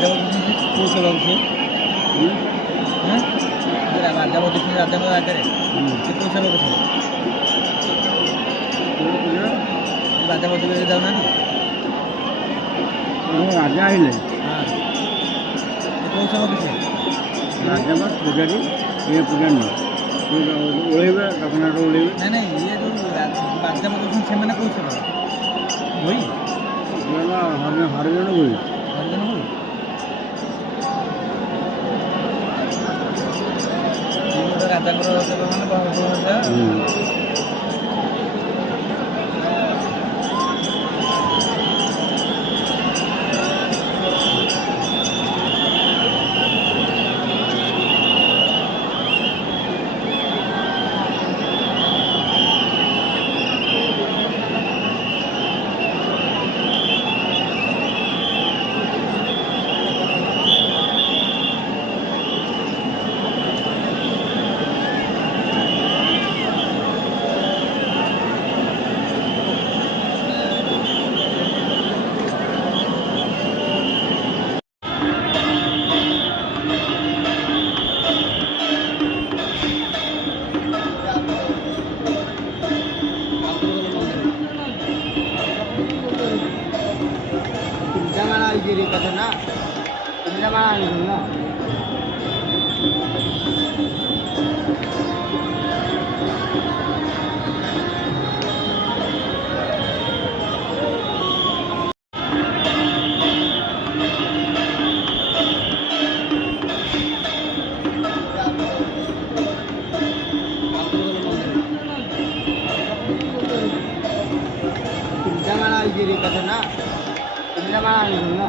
राज्यामध्ये पोहोचवलं राज्यामध्ये आधार आहे ते पोहोचवलं कसं राज्यामध्ये जाऊ ना राजा आले हां ते पोहोचवलं कसं राज्यावर पुजारी हे पुजारी ओळेवे काकनाट ओळेवे नाही नाही ये जो राज्यामध्ये ସେମାନେ पोहोचवलं होई हरजण होईल हरजण होई राजाଙ୍କର ମାନେ गिरी कसं ना तुमच्या मला आणून ना तुमच्या मला गिरी कसं ना तुमच्या मला आणून ना